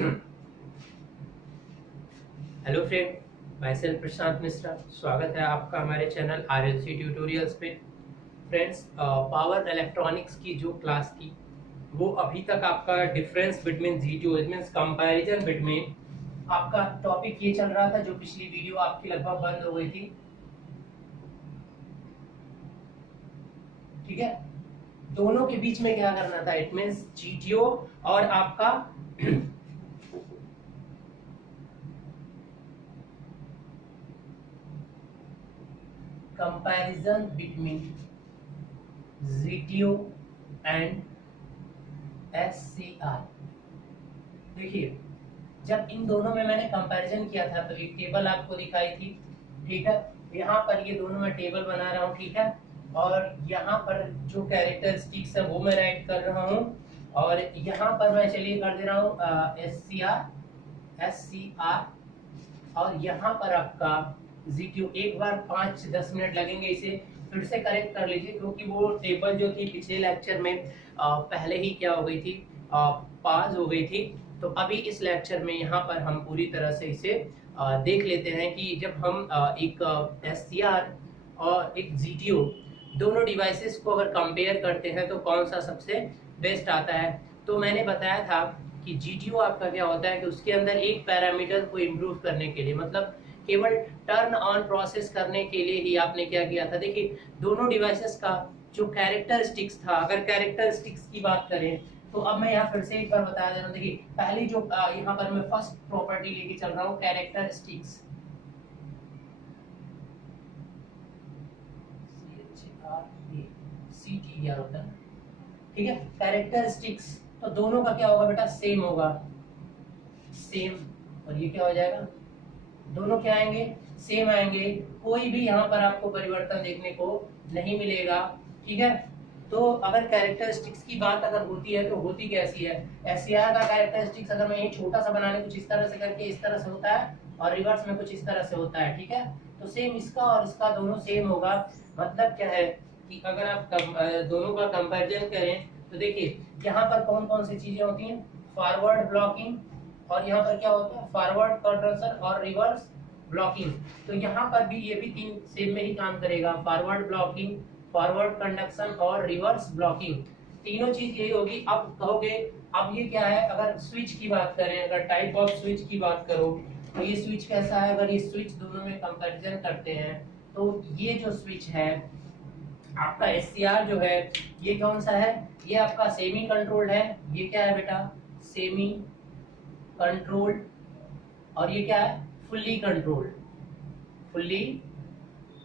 Hello friend, my self Prashant Mishra. स्वागत है आपका हमारे चैनल RLC ट्यूटोरियल्स पे। फ्रेंड्स, पावर इलेक्ट्रॉनिक्स की जो क्लास थी वो अभी तक आपका difference between GTO it means comparison between आपका टॉपिक ये चल रहा था, जो पिछली वीडियो आपकी लगभग बंद हो गई थी। ठीक है, दोनों के बीच में क्या करना था, इट मींस GTO और आपका comparison between GTO and SCR। देखिए, जब इन दोनों में मैंने कंपैरिजन किया था तो एक टेबल आपको दिखाई थी। ठीक है, यहाँ पर ये दोनों मैं टेबल बना रहा हूँ। ठीक है, और यहाँ पर जो कैरेक्टरिस्टिक्स है वो मैं राइट कर रहा हूँ, और यहाँ पर मैं चलिए कर दे रहा हूँ SCR, और यहाँ पर आपका GTO। एक बार 5-10 मिनट लगेंगे इसे फिर से करेक्ट कर लीजिए, क्योंकि वो टेबल जो थी पिछले लेक्चर में पहले ही क्या हो गई थी, पास हो गई थी। तो अभी इस लेक्चर में यहाँ पर हम पूरी तरह से इसे देख लेते हैं कि जब हम एक SCR और एक GTO दोनों डिवाइसेस को अगर कंपेयर करते हैं तो कौन सा सबसे बेस्ट आता है। तो मैंने बताया था कि GTO आपका क्या होता है कि उसके अंदर एक पैरामीटर को इम्प्रूव करने के लिए, मतलब केवल टर्न ऑन प्रोसेस करने के लिए ही आपने क्या किया था। देखिए, दोनों डिवाइसेस का जो कैरेक्टरिस्टिक्स था, अगर कैरेक्टरिस्टिक्स की बात करें तो अब मैं यहाँ फिर से एक बार बता दे रहा हूँ। देखिए, पहली जो यहाँ पर मैं फर्स्ट प्रॉपर्टी लेके चल रहा हूँ, कैरेक्टरिस्टिक्स। CTER होता है। ठीक है, कैरेक्टरिस्टिक्स, तो दोनों का क्या होगा बेटा, सेम होगा, सेम। और ये क्या हो जाएगा, दोनों क्या आएंगे, सेम आएंगे। कोई भी यहाँ पर आपको परिवर्तन देखने को नहीं मिलेगा। ठीक है, तो अगर कैरेक्टरिस्टिक्स की बात अगर होती है तो होती कैसी है, SCR का कैरेक्टरिस्टिक्स अगर मैं ये छोटा सा बनाने कुछ इस तरह से करके इस तरह से होता है, और रिवर्स में कुछ इस तरह से होता है। ठीक है, तो सेम इसका और इसका दोनों सेम होगा। मतलब क्या है कि अगर आप दोनों का कंपैरिजन करें तो देखिए, यहाँ पर कौन कौन सी चीजें होती हैं, फॉरवर्ड ब्लॉकिंग, और यहाँ पर क्या होता है, फॉरवर्ड कंडक्शन और रिवर्स ब्लॉकिंग। तो यहाँ पर भी ये भी तीन सेम में ही काम करेगा, फॉरवर्ड ब्लॉकिंग, फॉरवर्ड कंडक्शन और रिवर्स ब्लॉकिंग, तीनों चीज यही होगी। अब कहोगे अब ये क्या है, अगर स्विच की बात करें, अगर टाइप ऑफ स्विच की बात करो तो ये स्विच कैसा है, अगर ये स्विच दोनों में कंपैरिजन करते हैं तो ये जो स्विच है आपका SCR जो है ये कौन सा है, ये आपका सेमी कंट्रोल्ड है। ये क्या है बेटा, सेमी कंट्रोल्ड, और ये क्या है, फुल्ली कंट्रोल्ड, फुल्ली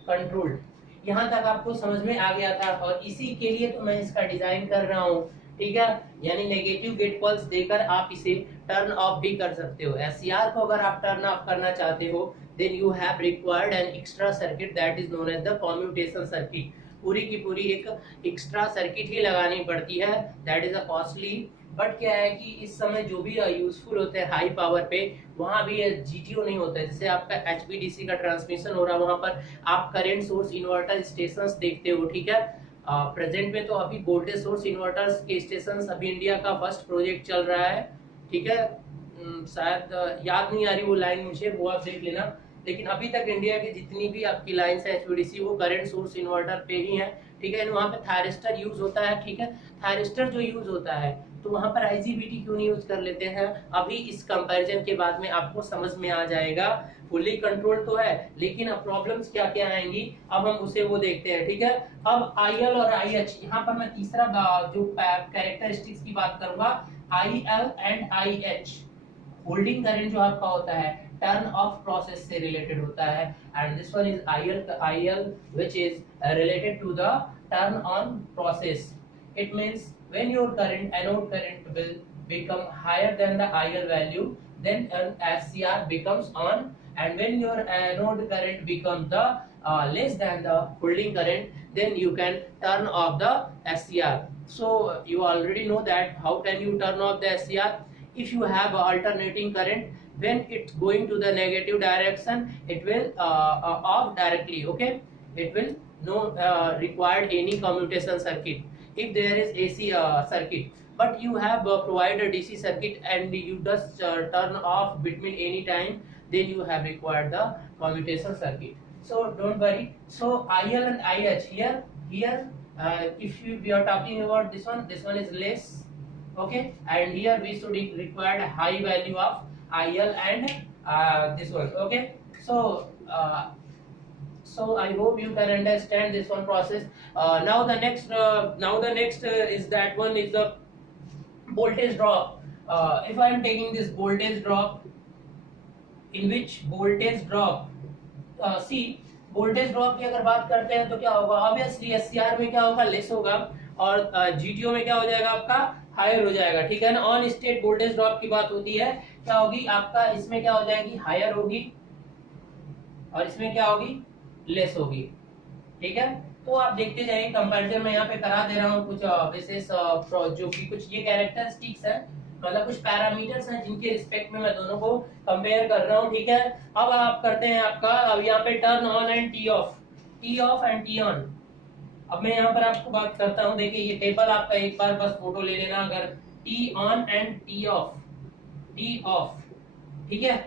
कंट्रोल्ड। यहां तक आपको समझ में आ गया था, और इसी के लिए तो मैं इसका डिजाइन कर रहा हूं। ठीक है, यानी नेगेटिव गेट पल्स देकर आप इसे टर्न ऑफ भी कर सकते हो। SCR को अगर आप टर्न ऑफ करना चाहते हो then you have required an extra circuit that is known as the commutation circuit. पूरी की पूरी एक एक्स्ट्रा सर्किट ही लगानी पड़ती है, that is a costly. But क्या है कि इस समय जो भी यूजफुल होते हैं हाई पावर पे, वहां भी GTO नहीं होता है। जैसे आपका HVDC का ट्रांसमिशन हो रहा है, वहां पर आप करंट सोर्स इन्वर्टर स्टेशंस देखते हो। ठीक है, प्रेजेंट में तो अभी वोल्टेज सोर्स इन्वर्टर्स के स्टेशंस अभी इंडिया का फर्स्ट प्रोजेक्ट चल रहा है। ठीक है, शायद याद नहीं आ रही वो लाइन मुझे, वो आप देख लेना। लेकिन अभी तक इंडिया की जितनी भी आपकी लाइंस है HVDC वो करंट सोर्स इन्वर्टर पे ही है। ठीक है, वहाँ पे थायरिस्टर यूज होता है। ठीक है, थायरिस्टर जो यूज होता है तो वहाँ पर IGBT क्यों नहीं यूज कर लेते हैं, अभी इस कंपैरिजन के बाद में आपको समझ में आ जाएगा। फुल्ली कंट्रोल तो है, लेकिन अब प्रॉब्लम्स क्या क्या आएंगी अब हम उसे वो देखते हैं। ठीक है, अब IL और IH, यहाँ पर मैं तीसरा जो कैरेक्टरिस्टिक्स की बात करूंगा, IL and IH। Holding current जो आपका होता है टर्न ऑफ प्रोसेस से रिलेटेड होता है, and this one is IL which is related to the turn on process. It means when your current anode current will become higher than the IL value, then an SCR becomes on, and when your anode current becomes the less than the holding current, then you can turn off the SCR. So you already know that how can you turn off the SCR. If you have a alternating current, when it's going to the negative direction, it will off directly. Okay, it will no required any commutation circuit. If there is AC circuit, but you have provided a DC circuit and you just turn off between any time, then you have required the commutation circuit. So don't worry. So IL and IH here if we are talking about this one is less, okay, and here we should require a high value of IL and this one, okay. So I hope you can understand this one process. Now the next is that one is the voltage drop. If I am taking this voltage drop, in which voltage drop see voltage drop की अगर बात करते हैं तो क्या होगा, obviously SCR में क्या होगा, लेस होगा, और जीटीओ में क्या हो जाएगा, आपका हायर हो जाएगा, ठीक है ना। ऑन स्टेट वोल्टेज ड्रॉप की बात होती है, क्या होगी आपका, इसमें क्या हो जाएगी, हायर होगी, और इसमें क्या होगी, लेस होगी, ठीक है। तो आप देखते जाइए, कंपैरिजन में यहाँ पे करा दे रहा हूँ कुछ विशेष जो कि कुछ ये कैरेक्टरिस्टिक्स है, मतलब कुछ पैरामीटर्स हैं जिनके रिस्पेक्ट में मैं दोनों को कंपेयर कर रहा हूँ, ठीक है। अब आप करते हैं आपका, अब यहाँ पे turn on and T of and T on. अब मैं यहाँ पर आपको बात करता हूँ, देखिए ये टेबल आपका एक बार बस फोटो ले लेना, अगर T on and T of, ठीक है,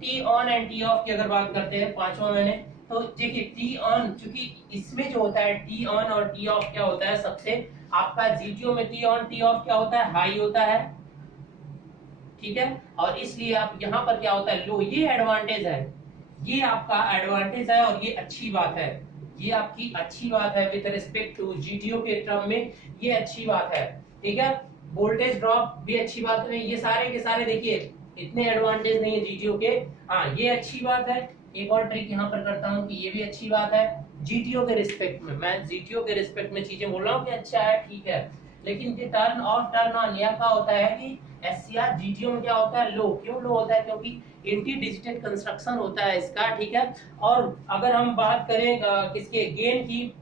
T on and T of की अगर बात करते हैं पांचवा मैंने, तो देखिए टी ऑन, चूंकि इसमें जो होता है टी ऑन और टी ऑफ क्या होता है, सबसे आपका जीटीओ में टी ऑन टी ऑफ क्या होता है, हाई होता है, ठीक है, और इसलिए आप यहाँ पर क्या होता है, लो। ये एडवांटेज है, ये आपका एडवांटेज है, और ये अच्छी बात है, ये आपकी अच्छी बात है विद रिस्पेक्ट टू जीटीओ के टर्म में, ये अच्छी बात है, ठीक है। वोल्टेज ड्रॉप भी अच्छी बात नहीं, ये सारे के सारे देखिए इतने एडवांटेज नहीं है जीटीओ के, हाँ ये अच्छी बात है। एक और ट्रिक यहाँ पर करता हूँ कि ये भी अच्छी बात है जीटीओ के रिस्पेक्ट में, मैं जीटीओ के रिस्पेक्ट में चीजें बोल रहा हूँ कि अच्छा है, ठीक है, लेकिन ये टर्न ऑफ टर्न ऑन यह क्या होता है कि एससीआर जीटीओ में क्या होता है, लो। क्यों लो होता है, क्योंकि इंटी डिजिटेड कंस्ट्रक्शन होता है इसका, ठीक है। और अगर हम बात करें किसके गेन की,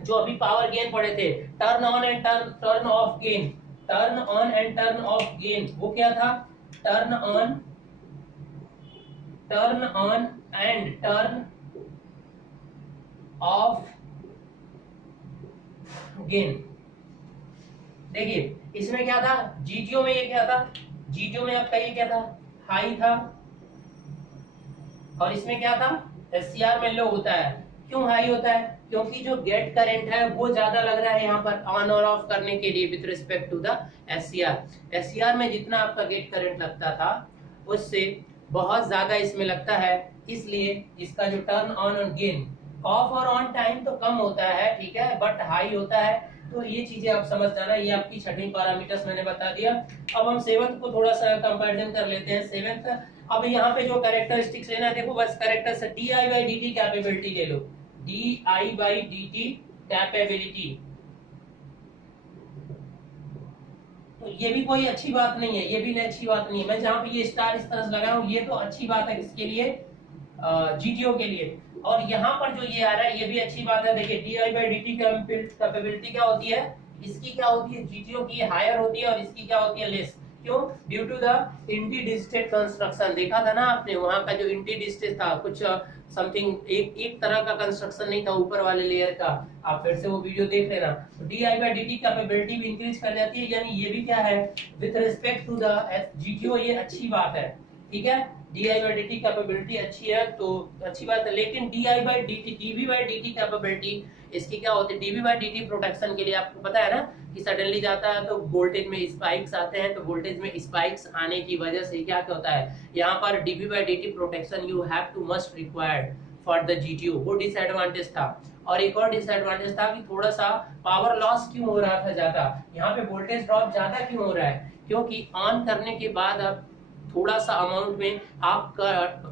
जो अभी पावर गेन पढ़े थे, turn on and turn off gain, turn on and turn off gain, वो क्या था, turn on and turn off gain. देखिए इसमें क्या था, जीटीओ में ये क्या था, जीटीओ में आपका ये क्या था, हाई था, और इसमें क्या था, एससीआर में लो होता है। क्यों हाई होता है, क्योंकि जो गेट करंट है वो ज्यादा लग रहा है यहाँ पर ऑन और ऑफ करने के लिए with respect to the SCR. SCR में जितना आपका गेट करंट लगता था उससे बहुत ज्यादा इसमें लगता है, इसलिए इसका जो टर्न ऑन और गेन, ऑफ और ऑन टाइम तो कम होता है, ठीक है, बट हाई होता है। तो ये चीजें आप समझ जाना, ये आपकी छठी पैरामीटर्स मैंने बता दिया। अब हम सेवंथ को थोड़ा सा कंपैरिजन कर लेते हैं। सेवंथ, अब यहाँ पे जो कैरेक्टरिस्टिक्स लेना है, देखो बस character D I by D T capability ले लो, D I by D T capability. तो ये भी कोई अच्छी बात नहीं है, ये भी अच्छी बात नहीं है। मैं जहाँ पे ये स्टार इस तरह से लगा हूँ, ये तो अच्छी बात है किसके लिए, जीटीओ के लिए। और यहाँ पर जो ये आ रहा है ये भी अच्छी बात है। देखिए D I by D T capability क्या होती है, इसकी क्या होती है, जीटीओ की हायर होती है और इसकी क्या होती है, लेस। क्यों, ड्यू टू द इंटीडिजिटेड कंस्ट्रक्शन। देखा था ना आपने, वहां का जो इंटीडिजिटेड था, कुछ समथिंग एक तरह का कंस्ट्रक्शन नहीं था ऊपर वाले लेयर का, आप फिर से वो वीडियो देख लेना। तो D I by D T capability भी इंक्रीज कर जाती है, यानी ये भी क्या है, with respect to the GTO ये अच्छी बात है, ठीक है। D I by D T capability अच्छी है तो अच्छी बात है, लेकिन D I by D T, DV by D T capability इसकी क्या होती है, DV by D T protection के लिए आपको पता है ना कि सडनली जाता है तो वोल्टेज में स्पाइक्स आते हैं, तो वोल्टेज में स्पाइक्स आने की वजह से क्या क्या होता है, यहाँ पर DV by D T protection you have to must required for the GTO, वो डिसएडवांटेज था। और एक और डिसएडवांटेज था कि थोड़ा सा पावर लॉस क्यों हो रहा था ज्यादा, यहाँ पे वोल्टेज ड्रॉप ज्यादा क्यों हो रहा है, क्योंकि ऑन करने के बाद आप थोड़ा सा अमाउंट में आप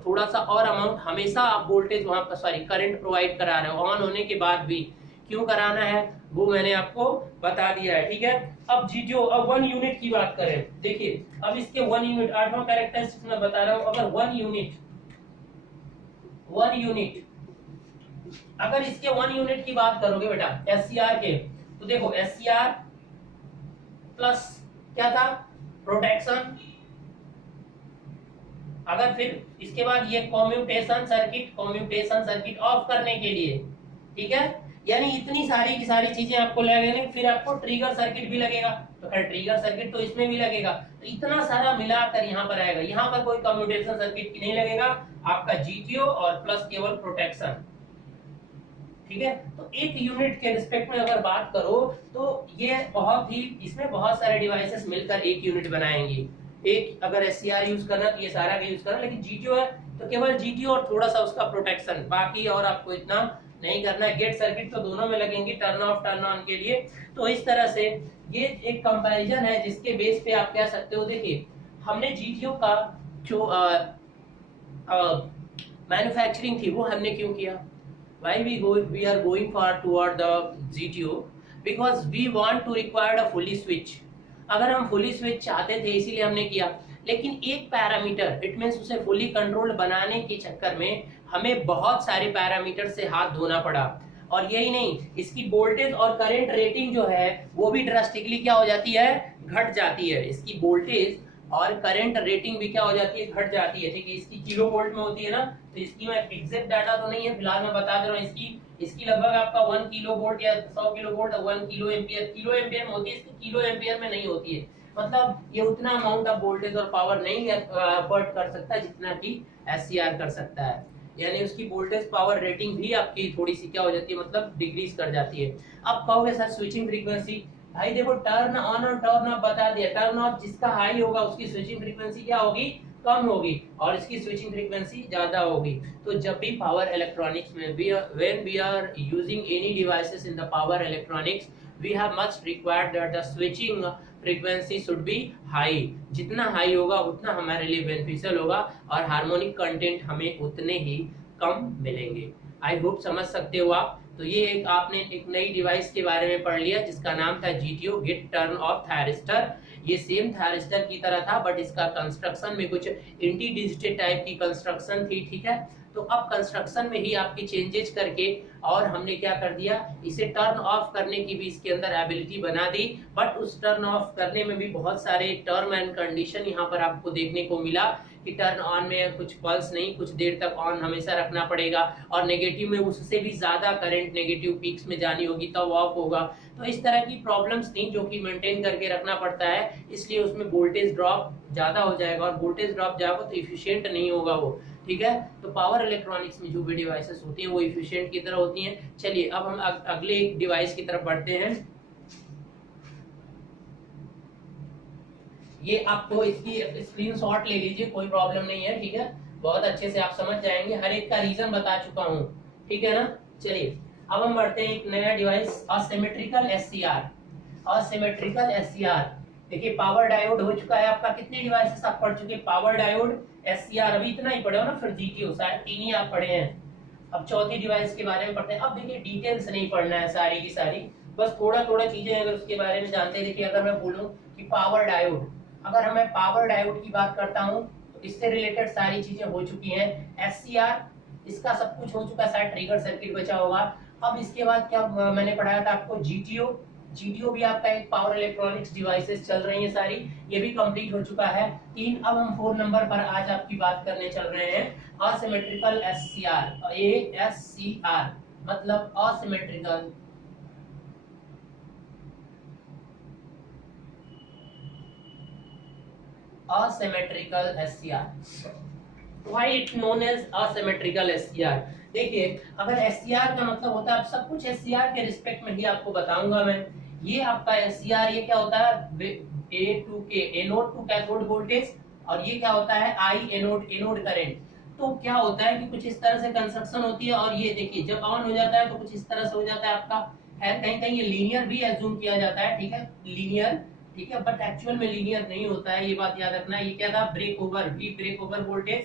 थोड़ा सा और अमाउंट हमेशा आप वोल्टेज वहां पर सॉरी करंट प्रोवाइड करा रहे हो, ऑन होने के बाद भी क्यों कराना है वो मैंने आपको बता दिया है, ठीक है। अब जीटीओ, अब 1 यूनिट की बात करें, देखिए अब इसके 1 यूनिट, 8वां कैरेक्टरिस्टिक्स मैं बता रहा हूं। अगर 1 यूनिट अगर इसके 1 यूनिट की बात करोगे बेटा एससीआर के, तो देखो एससीआर प्लस क्या था, प्रोटेक्शन, अगर फिर इसके बाद ये कम्यूटेशन सर्किट ऑफ करने के लिए, ठीक है, यानी इतनी सारी की सारी चीजें आपको लगेंगे। फिर आपको ट्रिगर सर्किट भी लगेगा, तो खैर ट्रिगर सर्किट तो इसमें भी लगेगा, तो इतना सारा मिलाकर यहाँ पर आएगा। यहाँ पर कोई कम्यूटेशन सर्किट की नहीं लगेगा, आपका जीटीओ और प्लस केवल प्रोटेक्शन, ठीक है। तो एक यूनिट के रिस्पेक्ट में अगर बात करो तो ये बहुत ही, इसमें बहुत सारे डिवाइसेस मिलकर एक यूनिट बनाएंगे। एक अगर एससीआर यूज करना तो ये सारा का यूज करना, लेकिन जीटीओ है तो केवल जीटीओ और थोड़ा सा उसका प्रोटेक्शन, बाकी और आपको इतना नहीं करना है। गेट सर्किट तो दोनों में लगेंगे टर्न ऑफ टर्न ऑन के लिए। तो इस तरह से ये एक कंपैरिजन है जिसके बेस पे आप कह सकते हो। देखिए हमने जीटीओ का जो मैन्युफैक्चरिंग थी वो हमने क्यों किया, why we are going for toward the GTO, because we want to require a fully switch। अगर हम fully switch चाहते थे इसीलिए हमने किया, लेकिन एक पैरामीटर इट मींस उसे fully controlled बनाने के चक्कर में हमें बहुत सारे पैरामीटर से हाथ धोना पड़ा। और यही नहीं, इसकी वोल्टेज और करंट रेटिंग जो है वो भी ड्रास्टिकली क्या हो जाती है, घट जाती है। इसकी वोल्टेज और करंट रेटिंग भी क्या हो जाती है, घट जाती है, ठीक है। इसकी किलो वोल्ट में होती है ना, तो इसकी मैं एग्जैक्ट डाटा तो नहीं है फिलहाल मैं बता दे रहा हूँ। इसकी लगभग आपका 1 किलो वोल्ट या 100 किलो वोल्ट 1 किलो एम्पियर में होती है, इसकी किलो एम्पियर में नहीं होती है। मतलब ये उतना अमाउंट ऑफ वोल्टेज और पावर नहीं अफोर्ड कर सकता जितना कि एससीआर कर सकता है। यानी उसकी वोल्टेज पावर रेटिंग भी आपकी थोड़ी सी क्या हो जाती है, मतलब डिक्रीज कर जाती है। अब कहोगे सर स्विचिंग फ्रीक्वेंसी, भाई देखो टर्न ऑन और टर्न ऑफ बता दिया। टर्न ऑफ जिसका हाई होगा उसकी स्विचिंग फ्रीक्वेंसी क्या होगी, कम होगी, और इसकी स्विचिंग फ्रीक्वेंसी ज्यादा होगी। तो जब भी पावर इलेक्ट्रॉनिक्स में when we are using any devices in the power electronics we have must required that the switching frequency should be high. जितना हाई होगा उतना हमारे लिए बेनिफिशियल होगा और हार्मोनिक कंटेंट हमें उतने ही कम मिलेंगे। आई होप समझ सकते हो आप। तो ये एक आपने एक नई डिवाइस के बारे में पढ़ लिया जिसका नाम था GTO, gate turn off thyristor. ये सेम थायरिस्टर की तरह था बट इसका कंस्ट्रक्शन में कुछ इंटी डिजिटेड टाइप की कंस्ट्रक्शन थी, ठीक है। तो अब कंस्ट्रक्शन में ही आपकी चेंजेस करके और हमने क्या कर दिया, इसे टर्न ऑफ करने की भी इसके अंदर एबिलिटी बना दी। बट उस टर्न ऑफ करने में भी बहुत सारे टर्म एंड कंडीशन यहाँ पर आपको देखने को मिला कि टर्न ऑन में कुछ पल्स नहीं, कुछ देर तक ऑन हमेशा रखना पड़ेगा, और नेगेटिव में उससे भी ज्यादा करंट नेगेटिव पीक्स में जानी होगी तब ऑफ होगा। तो इस तरह की प्रॉब्लम्स थी जो कि मेंटेन करके रखना पड़ता है, इसलिए उसमें वोल्टेज ड्रॉप ज्यादा हो जाएगा, और वोल्टेज ड्रॉप जाएगा तो इफिशियंट नहीं होगा वो, ठीक है। तो पावर इलेक्ट्रॉनिक्स में जो भी डिवाइसेस होती हैं वो इफिशियंट की तरह होती हैं। चलिए अब हम अगले एक डिवाइस की तरफ बढ़ते हैं। ये आपको इसकी स्क्रीनशॉट ले लीजिए, कोई प्रॉब्लम नहीं है, ठीक है। बहुत अच्छे से आप समझ जाएंगे, हर एक का रीजन बता चुका हूँ, ठीक है ना। चलिए अब हम बढ़ते हैं एक नया device, asymmetrical SCR. Asymmetrical SCR देखिए पावर डायोड हो चुका है आपका। कितने डिवाइसेस आप पढ़ चुके हैं, पावर डायोड, एससीआर, अभी इतना ही पढ़े हो ना, फिर जीटीओ शायद 3 ही आप पढ़े हैं। अब चौथी डिवाइस के बारे में पढ़ते हैं। अब देखिए डिटेल्स नहीं पढ़ना है सारी की सारी, बस थोड़ा थोड़ा चीजें अगर उसके बारे में जानते हैं। देखिए अगर मैं बोलूं कि पावर डायोड, अगर मैं पावर डायोड की बात करता हूं तो इससे रिलेटेड सारी चीजें हो चुकी हैं। एससीआर इसका सब कुछ हो चुका है, शायद ट्रिगर सर्किट बचा होगा। अब इसके बाद क्या मैंने पढ़ाया था आपको, जीटीओ। जीटीओ भी आपका एक पावर इलेक्ट्रॉनिक्स डिवाइसेस चल रही है सारी, ये भी कंप्लीट हो चुका है 3। अब हम 4 नंबर पर आज आपकी बात करने चल रहे हैं, असिमेट्रिकल एससीआर। एएससीआर मतलब asymmetrical asymmetrical SCR। Why it known as asymmetrical SCR? देखिए अगर SCR का मतलब होता है, अब सब कुछ SCR के रिस्पेक्ट में ही आपको बताऊंगा मैं। ये आपका SCR ये क्या होता है, A to K, anode to cathode voltage, और ये क्या होता है I एनोड करंट। तो क्या होता है कि कुछ इस तरह से कंस्ट्रक्शन होती है, और ये देखिए जब ऑन हो जाता है तो कुछ इस तरह से हो जाता है आपका, है कहीं कहीं ये लीनियर भी एज्यूम किया जाता है, ठीक है, लीनियर, ठीक है, बट एक्चुअल में लीनियर नहीं होता है, ये बात याद रखना। ये क्या था, ब्रेक ओवर, भी ब्रेक ओवर वोल्टेज,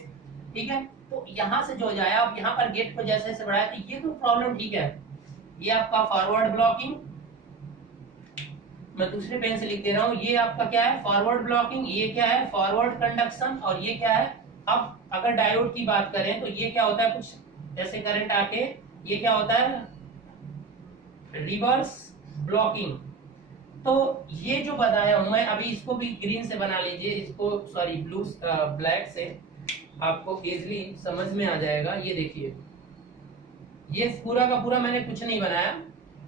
ठीक है। तो यहाँ से जो जाया, अब यहाँ पर गेट को जैसे जैसे बढ़ाया तो ये तो प्रॉब्लम ठीक है। ये आपका फॉरवर्ड ब्लॉकिंग, मैं दूसरे पेन से लिख दे रहा हूँ, ये आपका क्या है, फॉरवर्ड ब्लॉकिंग, ये क्या है, फॉरवर्ड कंडक्शन, और ये क्या है। अब अगर डायोड की बात करें तो ये क्या होता है, कुछ ऐसे करंट आके ये क्या होता है, रिवर्स ब्लॉकिंग। तो ये जो बताया हूं मैं, अभी इसको भी ग्रीन से बना लीजिए, इसको सॉरी ब्लू ब्लैक से, आपको इजीली समझ में आ जाएगा। ये देखिए ये पूरा का पूरा मैंने कुछ नहीं बनाया,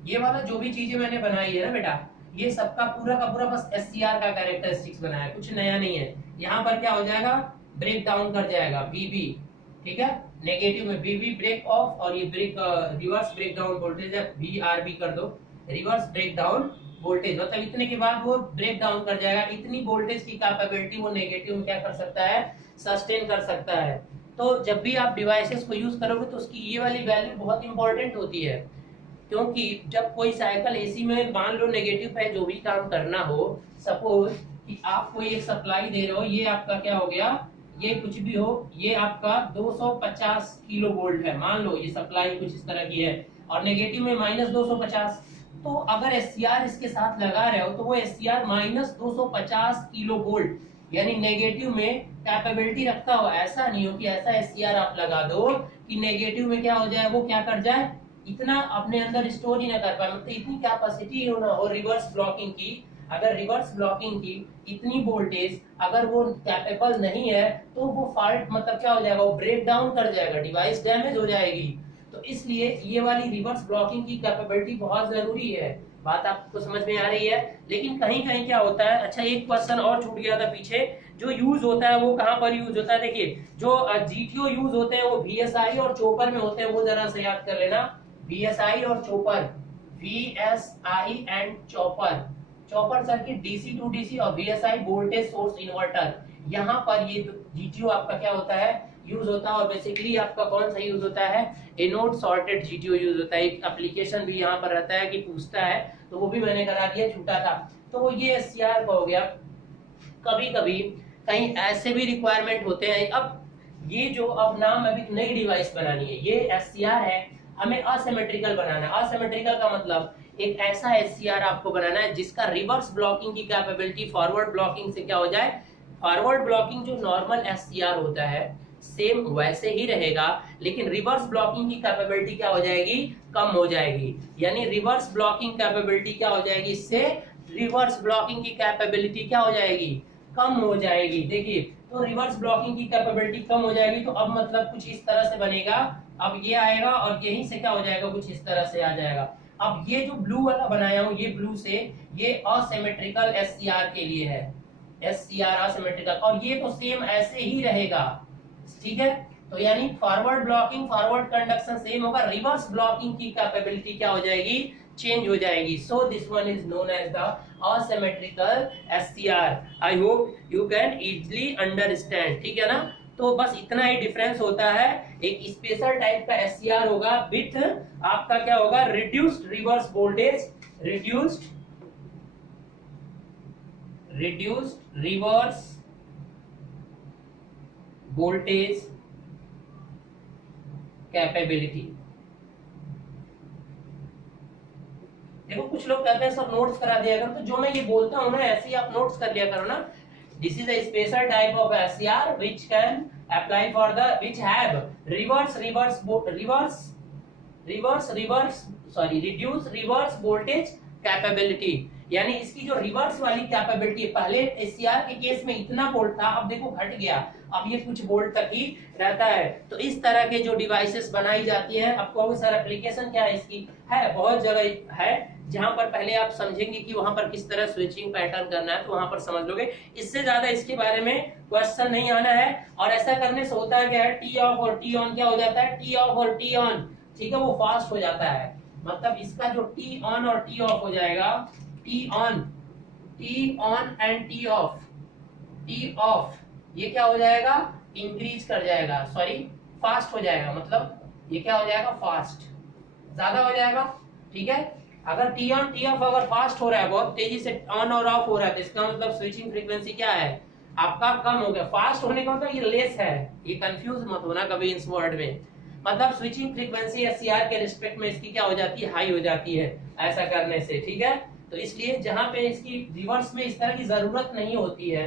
ये वाला जो भी चीजें मैंने बनाई है ना बेटा, ये सबका पूरा का पूरा बस एससीआर का कैरेक्टरिस्टिक्स बना है, कुछ नया नहीं है। यहाँ पर क्या हो जाएगा, ब्रेक डाउन कर जाएगा बीबी, ठीक है, नेगेटिव में बीबी ब्रेक ऑफ, और ये break reverse break down voltage है, वीआरबी कर दो, रिवर्स ब्रेक डाउन वोल्टेज, मतलब इतने के बाद वो ब्रेक डाउन कर जाएगा। इतनी वोल्टेज की कैपेबिलिटी वो नेगेटिव में क्या कर सकता है, सस्टेन कर सकता है। तो जब भी आप डिवाइसेस को यूज करोगे तो उसकी ये वाली वैल्यू बहुत इंपॉर्टेंट होती है, क्योंकि जब कोई साइकिल एसी में मान लो नेगेटिव पे जो भी काम करना हो, सपोज कि आप कोई एक सप्लाई दे रहे हो, ये आपका क्या हो गया, ये कुछ भी हो, ये आपका 250 किलो वोल्ट है, मान लो ये सप्लाई कुछ इस तरह की है, और नेगेटिव में -250, तो अगर एससीआर इसके साथ लगा रहे हो तो वो एससीआर -250 किलो वोल्ट यानी नेगेटिव में कैपेबिलिटी रखता हो। ऐसा नहीं हो कि ऐसा एससीआर आप लगा दो कि नेगेटिव में क्या हो जाए, वो क्या कर जाए, इतना अपने अंदर स्टोर ही ना कर पाए, मतलब इतनी कैपेसिटी हो ना हो रिवर्स ब्लॉकिंग की। अगर रिवर्स ब्लॉकिंग की इतनी वोल्टेज अगर वो कैपेबल नहीं है तो वो फॉल्ट मतलब क्या हो जाएगा, वो ब्रेक डाउन कर जाएगा, डिवाइस डैमेज हो जाएगी। तो इसलिए ये वाली रिवर्स ब्लॉकिंग की कैपेबिलिटी बहुत जरूरी है। बात आपको समझ में आ रही है। लेकिन कहीं कहीं क्या होता है, अच्छा एक क्वेश्चन और छूट गया था पीछे, जो यूज होता है वो कहाँ पर यूज होता है, देखिए जो जीटीओ यूज होते हैं वो वीएसआई और चोपर में होते हैं, वो जरा से याद कर लेना, वीएसआई और chopper, VSI and chopper, chopper circuit DC to DC और वीएसआई वोल्टेज सोर्स इन्वर्टर। यहाँ पर ये जीटीओ आपका क्या होता है, यूज होता है। और बेसिकली आपका कौन सा यूज होता है, एनोड सॉर्टेड जीटीओ यूज होता है। एक एप्लीकेशन भी यहाँ पर रहता है कि पूछता है, तो वो भी मैंने करा दिया, छूटा था। तो ये एससीआर का हो गया। कभी कभी कहीं ऐसे भी रिक्वायरमेंट होते हैं, अब ये जो अब नाम अभी नई डिवाइस बनानी है, ये एससीआर है, हमें असिमेट्रिकल बनाना है। असिमेट्रिकल का मतलब एक ऐसा एससीआर आपको बनाना है जिसका रिवर्स ब्लॉकिंग की कैपेबिलिटी फॉरवर्ड ब्लॉकिंग से क्या हो जाए, फॉरवर्ड ब्लॉकिंग जो नॉर्मल एससीआर होता है सेम वैसे ही रहेगा, लेकिन रिवर्स ब्लॉकिंग की कैपेबिलिटी क्या हो जाएगी, कम हो जाएगी। यानी रिवर्स ब्लॉकिंग कैपेबिलिटी क्या हो जाएगी, इससे रिवर्स ब्लॉकिंग की कैपेबिलिटी क्या हो जाएगी, कम हो जाएगी। देखिए तो रिवर्स ब्लॉकिंग की कैपेबिलिटी कम हो जाएगी, तो अब मतलब कुछ इस तरह से बनेगा, अब ये आएगा और यहीं से क्या हो जाएगा, कुछ इस तरह से आ जाएगा। अब ये जो ब्लू वाला बनाया हूं, ये ब्लू से ये असिमेट्रिकल एससीआर के लिए है, एससीआर असिमेट्रिकल, और ये तो सेम ऐसे ही रहेगा, ठीक है। तो यानी forward blocking forward conduction same होगा, रिवर्स ब्लॉकिंग की कैपेबिलिटी क्या हो जाएगी, चेंज हो जाएगी। So this one is known as the asymmetrical SCR। I hope you can easily understand, ठीक है ना। तो बस इतना ही डिफरेंस होता है। एक स्पेशल टाइप का SCR होगा विथ आपका क्या होगा, reduced reverse voltage, reduced reverse voltage capability. देखो कुछ लोग कहते हैं सर नोट्स करा दिया करो, तो जो मैं ये बोलता हूं ना ऐसे ही आप नोट्स कर लिया करो ना। This is a special type of SCR which can apply for the which have reduce reverse voltage capability। यानी इसकी जो रिवर्स वाली कैपेबिलिटी है, पहले एससीआर के केस में इतना वोल्ट था, अब देखो घट गया, अब ये कुछ वोल्ट तक ही रहता है। तो इस तरह के जो डिवाइसेस बनाई जाती है, आपको सर एप्लीकेशन क्या है इसकी, है बहुत जगह है, जहां पर पहले आप समझेंगे कि वहां पर किस तरह स्विचिंग पैटर्न करना है, तो वहां पर समझ लोगे। इससे ज्यादा इसके बारे में क्वेश्चन नहीं आना है। और ऐसा करने से होता है क्या है, टी ऑफ और टी ऑन क्या हो जाता है, टी ऑफ और टी ऑन, ठीक है, वो फास्ट हो जाता है। मतलब इसका जो टी ऑन और टी ऑफ हो जाएगा, T on and T of ये क्या हो जाएगा, इंक्रीज कर जाएगा, सॉरी फास्ट हो जाएगा, मतलब ये क्या हो जाएगा, फास्ट ज्यादा हो जाएगा, ठीक है। अगर टी ऑन टी ऑफ अगर फास्ट हो रहा है, बहुत तेजी से ऑन और ऑफ हो रहा है, तो इसका मतलब स्विचिंग फ्रीक्वेंसी क्या है आपका, कम हो गया। फास्ट होने का मतलब ये लेस है, ये कंफ्यूज मत होना कभी इस वर्ड में। मतलब स्विचिंग फ्रीक्वेंसी एससीआर के रिस्पेक्ट में इसकी क्या हो जाती है, हाई हो जाती है ऐसा करने से, ठीक है। तो इसलिए जहां पे इसकी रिवर्स में इस तरह की जरूरत नहीं होती है।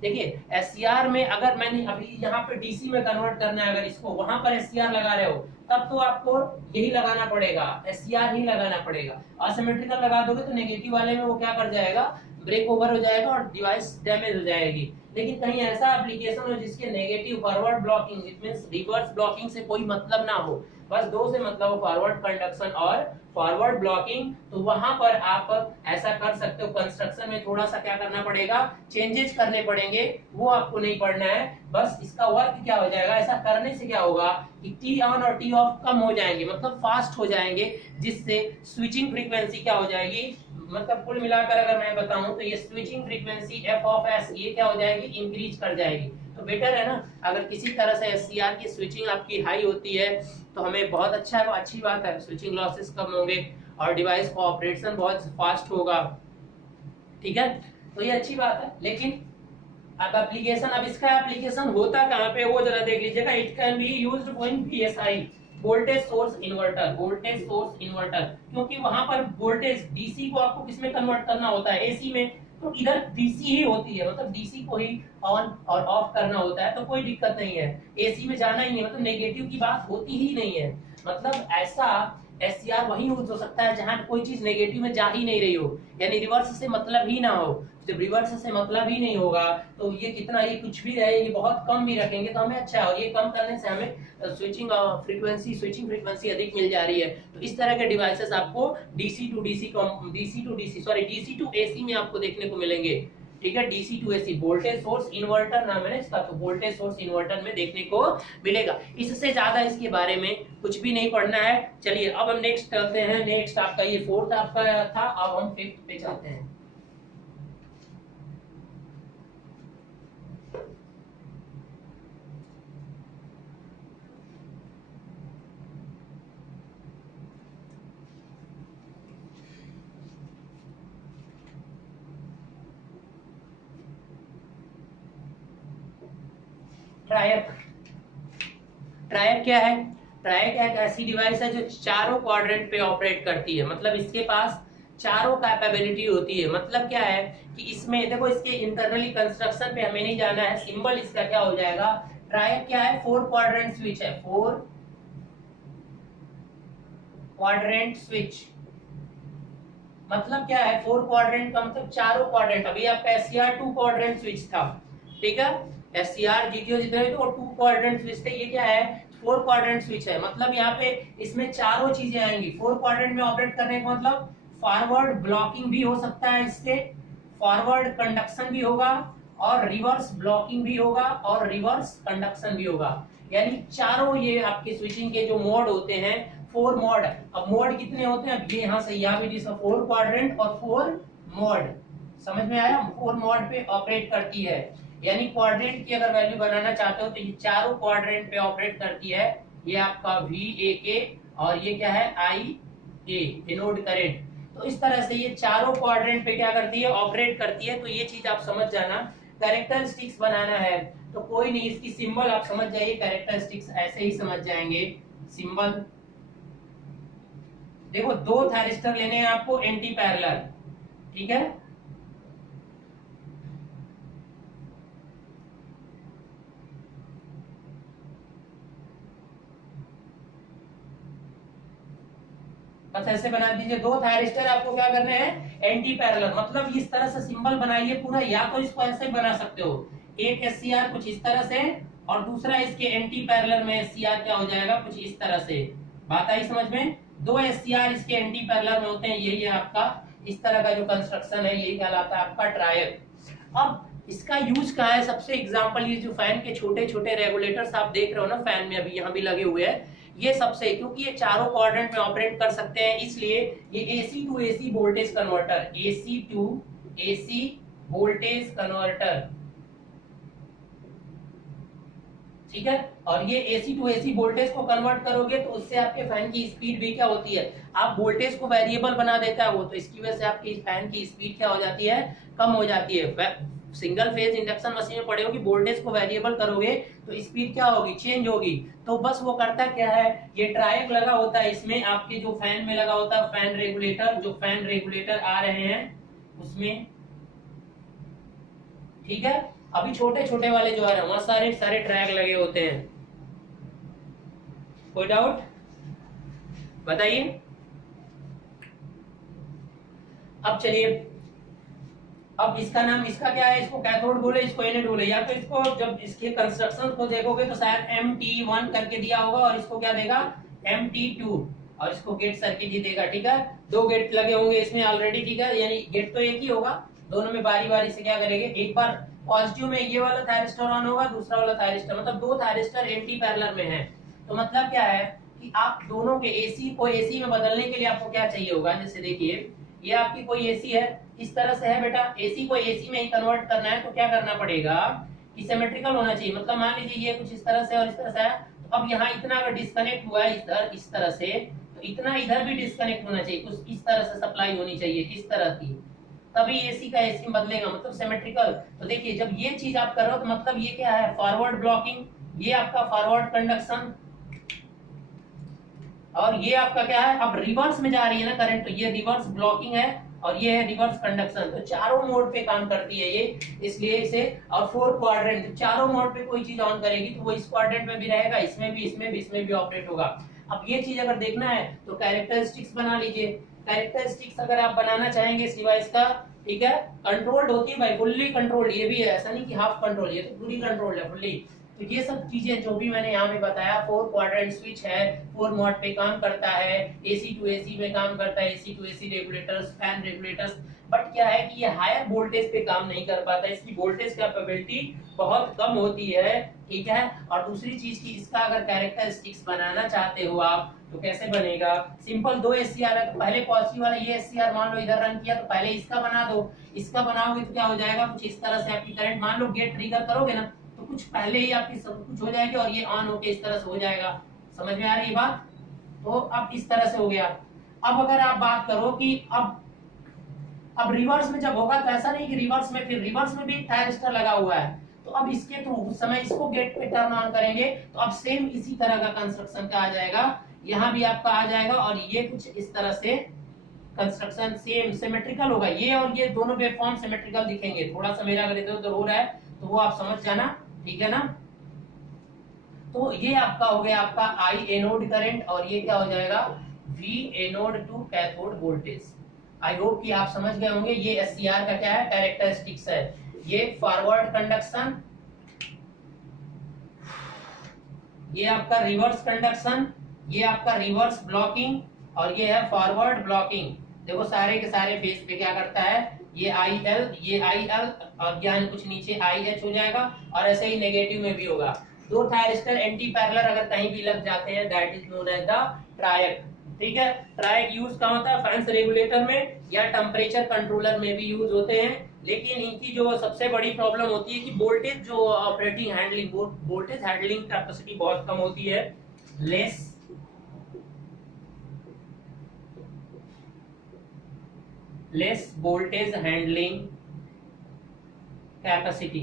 देखिए एससीआर में अगर मैंने अभी यहाँ पे डीसी में कन्वर्ट करना है, अगर इसको वहां पर एससीआर लगा रहे हो, तब तो आपको यही लगाना पड़ेगा, एससीआर ही लगाना पड़ेगा। असिमेट्रिकल लगा दोगे तो नेगेटिव वाले में वो क्या कर जाएगा, ब्रेक ओवर हो जाएगा और डिवाइस डैमेज हो जाएगी। लेकिन कहीं ऐसा एप्लीकेशन हो जिसके negative forward blocking, it means reverse blocking से कोई मतलब ना हो, बस दो से मतलब हो फॉरवर्ड कंडक्शन और फॉरवर्ड ब्लॉकिंग। तो वहां पर आप ऐसा कर सकते हो। कंस्ट्रक्शन में थोड़ा सा क्या करना पड़ेगा, चेंजेस करने पड़ेंगे, वो आपको नहीं पढ़ना है। बस इसका वर्क क्या हो जाएगा, ऐसा करने से क्या होगा कि टी ऑन और टी ऑफ कम हो जाएंगे, मतलब फास्ट हो जाएंगे, जिससे स्विचिंग फ्रीक्वेंसी क्या हो जाएगी, मतलब कुल मिलाकर अगर मैं बताऊं तो ये switching frequency F of S ये क्या हो जाएगी, इंक्रीज कर जाएगी। तो बेटर है ना, अगर किसी तरह से एससीआर की स्विचिंग आपकी हाई होती है तो हमें बहुत अच्छा है, अच्छी बात है, स्विचिंग लॉसेस कम होंगे और डिवाइस का ऑपरेशन बहुत फास्ट होगा। ठीक है, तो ये अच्छी बात है। लेकिन अब एप्लीकेशन, अब इसका एप्लीकेशन होता कहाँ पे वो जरा देख लीजिएगा। It can be used in BSI, voltage source inverter, voltage source inverter, क्योंकि वहां पर वोल्टेज डीसी को आपको किसमें कन्वर्ट करना होता है, एसी में। तो इधर डीसी ही होती है, मतलब डीसी को ही ऑन और ऑफ करना होता है, तो कोई दिक्कत नहीं है। एसी में जाना ही है, मतलब नेगेटिव की बात होती ही नहीं है। मतलब ऐसा एससीआर वही यूज हो सकता है जहां कोई चीज नेगेटिव में जा ही नहीं रही हो, यानी रिवर्स से मतलब ही ना हो। जब रिवर्स से मतलब ही नहीं होगा तो ये कितना, ये कुछ भी रहे, ये बहुत कम भी रखेंगे तो हमें अच्छा है। और ये कम करने से हमें स्विचिंग फ्रीक्वेंसी अधिक मिल जा रही है। तो इस तरह के डिवाइसेस आपको डीसी टू एसी में आपको देखने को मिलेंगे। ठीक है, DC to AC, voltage source inverter नाम है ना इसका, तो वोल्टेज सोर्स इन्वर्टर में देखने को मिलेगा। इससे ज्यादा इसके बारे में कुछ भी नहीं पढ़ना है। चलिए अब हम नेक्स्ट चलते हैं। नेक्स्ट आपका ये फोर्थ आपका था, अब हम फिफ्थ पे चलते हैं। ट्रायक, ट्रायक क्या है, ट्रायक एक ऐसी डिवाइस है जो चारों क्वाड्रेंट पे ऑपरेट करती है, मतलब इसके पास चारों कैपेबिलिटी होती है। मतलब क्या है कि इसमें देखो, इसके इंटरनली कंस्ट्रक्शन पे हमें नहीं जाना है, सिंबल इसका क्या हो जाएगा, ट्रायक क्या है, 4 क्वाड्रेंट स्विच है, 4 क्वाड्रेंट स्विच। मतलब क्या है, 4 क्वाड्रेंट का मतलब चारों क्वाड्रेंट। अभी आपका एससीआर 2 क्वाड्रेंट स्विच था, ठीक है, एससीआर जीटीओ जितने तो 2 क्वाड्रेंट स्विच थे, ये क्या है 4 क्वाड्रेंट स्विच है। मतलब यहाँ पे इसमें चारों चीजें आएंगी। 4 क्वाड्रेंट में ऑपरेट करने का मतलब फॉरवर्ड ब्लॉकिंग भी हो सकता है इससे, फॉरवर्ड कंडक्शन भी होगा और रिवर्स ब्लॉकिंग भी होगा और रिवर्स कंडक्शन भी होगा। यानी चारों ये आपके स्विचिंग के जो मोड होते हैं, 4 मोड। अब मोड कितने होते हैं, अब ये यहाँ से यहाँ भी 4 क्वाड्रेंट और 4 मोड, समझ में आया, 4 मोड पे ऑपरेट करती है। यानी क्वाड्रेंट की अगर वैल्यू बनाना चाहते हो तो ये चारों क्वाड्रेंट पे ऑपरेट करती है। ये आपका VAK और ये क्या है IA, एनोड करंट। तो इस तरह से ये चारों क्वाड्रेंट पे क्या करती है, ऑपरेट करती है। तो ये चीज आप समझ जाना। कैरेक्टरिस्टिक्स बनाना है तो कोई नहीं, इसकी सिंबल आप समझ जाइए, कैरेक्टरिस्टिक्स ऐसे ही समझ जाएंगे। सिंबल देखो, 2 थायरिस्टर लेने हैं आपको एंटी पैरेलल, ठीक है, बस ऐसे बना दीजिए। 2 थायरिस्टर आपको क्या करने हैं, एंटी पैरेलल। मतलब इस तरह से सिंबल बनाइए पूरा, या तो इसको ऐसे बना सकते हो, एक एससीआर कुछ इस तरह से और दूसरा इसके एंटी पैरेलल में एससीआर क्या हो जाएगा, कुछ इस तरह से। बात आई समझ में, 2 एससीआर इसके एंटी पैरेलल में होते हैं, यही है आपका इस तरह का जो कंस्ट्रक्शन है, यही कहलाता है आपका ट्रायड। अब इसका यूज कहाँ है, सबसे एग्जांपल ये जो फैन के छोटे छोटे रेगुलेटर्स आप देख रहे हो ना, फैन में अभी यहाँ भी लगे हुए हैं, ये सबसे, क्योंकि ये चारों क्वाड्रेंट में ऑपरेट कर सकते हैं, इसलिए ये AC to AC voltage converter, AC to AC voltage converter, ठीक है। और ये एसी टू एसी वोल्टेज को कन्वर्ट करोगे तो उससे आपके फैन की स्पीड भी क्या होती है, आप वोल्टेज को वेरिएबल बना देता है वो, तो इसकी वजह से आपकी फैन की स्पीड क्या हो जाती है, कम हो जाती है। सिंगल फेज इंडक्शन मशीन में पढ़े हो कि वोल्टेज को वेरिएबल करोगे तो स्पीड क्या होगी, चेंज होगी। तो बस वो करता क्या है, ये ट्रायक लगा होता है इसमें, आपके जो फैन में लगा होता है फैन रेगुलेटर, जो फैन रेगुलेटर आ रहे हैं उसमें, ठीक है। अभी छोटे छोटे वाले जो आ रहे हैं वहां सारे सारे ट्रैक लगे होते हैं। कोई डाउट बताइए। अब चलिए, अब इसका नाम, इसका क्या है, इसको कैथोड बोले, इसको एनोड बोले, या तो इसको जब इसके कंस्ट्रक्शन को देखोगे तो शायद MT1 करके दिया होगा और इसको क्या देगा, MT2 और इसको गेट सर्किट ही देगा, ठीक है। 2 गेट लगे होंगे इसमें ऑलरेडी, ठीक है, यानी गेट तो एक ही होगा, दोनों में बारी बारी से क्या करेंगे, एक बार पॉजिटिव में ये वाला थायरिस्टर ऑन होगा, दूसरा वाला थायरिस्टर, मतलब 2 थायरिस्टर एंटी पैरेलल में है। तो मतलब क्या है कि आप दोनों के एसी को एसी में बदलने के लिए आपको क्या चाहिए होगा, जैसे देखिए ये आपकी कोई एसी है, इस तरह से है बेटा, एसी को एसी में ही कन्वर्ट करना है तो क्या करना पड़ेगा कि सिमेट्रिकल होना चाहिए। मतलब मान लीजिए ये कुछ इस तरह से और इस तरह से है, तो अब यहाँ इतना अगर डिस्कनेक्ट हुआ है इधर इस तरह से, तो इतना इधर भी डिस्कनेक्ट होना चाहिए, कुछ इस तरह से सप्लाई होनी चाहिए, इस तरह की, तभी एसी का एसी में बदलेगा, मतलब सिमेट्रिकल। तो देखिए जब ये चीज आप कर रहे हो तो मतलब ये क्या है, फॉरवर्ड ब्लॉकिंग, ये आपका फॉरवर्ड कंडक्शन, और ये आपका क्या है, अब रिवर्स में जा रही है ना करंट, तो ये रिवर्स ब्लॉकिंग है और ये है रिवर्स कंडक्शन। तो चारों मोड पे काम करती है ये, इसलिए इसे, और 4 क्वाड्रेंट, चारों मोड पे कोई चीज ऑन करेगी तो वो इस क्वाड्रेंट में भी रहेगा, इसमें भी, इसमें भी, इसमें भी ऑपरेट होगा। अब ये चीज अगर देखना है तो कैरेक्टरिस्टिक्स बना लीजिए। कैरेक्टरिस्टिक्स अगर आप बनाना चाहेंगे इस डिवाइस का, ठीक है, कंट्रोल्ड होती है भाई, फुल्ली कंट्रोल्ड, ये भी है, ऐसा नहीं कि हाफ कंट्रोल, ये तो पूरी कंट्रोल्ड है, फुल्ली। तो ये सब चीजें जो भी मैंने यहाँ पे बताया, 4 क्वाड्रेंट स्विच है, 4 मोड पे काम करता है, एसी टू एसी में काम करता है, AC to AC regulators, fan regulators. But क्या है कि ये हायर वोल्टेज पे काम नहीं कर पाता, इसकी वोल्टेज कैपेबिलिटी बहुत कम होती है, ठीक है। और दूसरी चीज की इसका अगर कैरेक्टरिस्टिक्स बनाना चाहते हो आप तो कैसे बनेगा, सिंपल 2 एससीआर है, तो पहले पॉजिटिव वाला ये एससीआर मान लो इधर रन किया, तो पहले इसका बना दो, इसका बनाओगे तो क्या हो जाएगा, कुछ इस तरह से आपकी करंट, मान लो गेट ट्रिगर करोगे ना तो कुछ पहले ही आपकी सब कुछ हो जाएगी और ये ऑन होके इस तरह से हो जाएगा। समझ में आ रही है बात? तो अब इस तरह से हो गया। अब अगर आप बात करो कि अब रिवर्स में जब होगा तो ऐसा नहीं कि रिवर्स में, फिर रिवर्स में भी एक थायरिस्टर लगा हुआ है, तो अब इसके थ्रू उस समय इसको गेट पे टर्न ऑन करेंगे तो अब सेम इसी तरह का कंस्ट्रक्शन का आ जाएगा, यहाँ भी आपका आ जाएगा और ये कुछ इस तरह से कंस्ट्रक्शन सेम सिमेट्रिकल होगा, ये और ये दोनों वेवफॉर्म सिमेट्रिकल दिखेंगे। थोड़ा सा मेरा अगर इधर उधर हो रहा है तो वो आप समझ जाना, ठीक है ना। तो ये आपका हो गया आपका आई एनोड करंट और ये क्या हो जाएगा, V anode to cathode voltage. I hope कि आप समझ गए होंगे। ये एससीआर का क्या है, कैरेक्टरिस्टिक्स है। ये फॉरवर्ड कंडक्शन, ये आपका रिवर्स कंडक्शन, ये आपका रिवर्स ब्लॉकिंग और ये है फॉरवर्ड ब्लॉकिंग। देखो सारे के सारे फेस पे क्या करता है, ये आई एल, ये आई एल और ज्ञान कुछ नीचे आई एच हो जाएगा और ऐसे ही नेगेटिव में भी होगा। 2 थायरिस्टर एंटी पैरेलल अगर कहीं भी लग जाते हैं that is known as the triac, ठीक है। ट्रायक यूज कहाँ होता है, फैंस रेगुलेटर में या टेम्परेचर कंट्रोलर में भी यूज होते हैं, लेकिन इनकी जो सबसे बड़ी प्रॉब्लम होती है कि वोल्टेज जो operating handling, voltage handling capacity बहुत कम होती है, लेस वोल्टेज हैंडलिंग कैपेसिटी।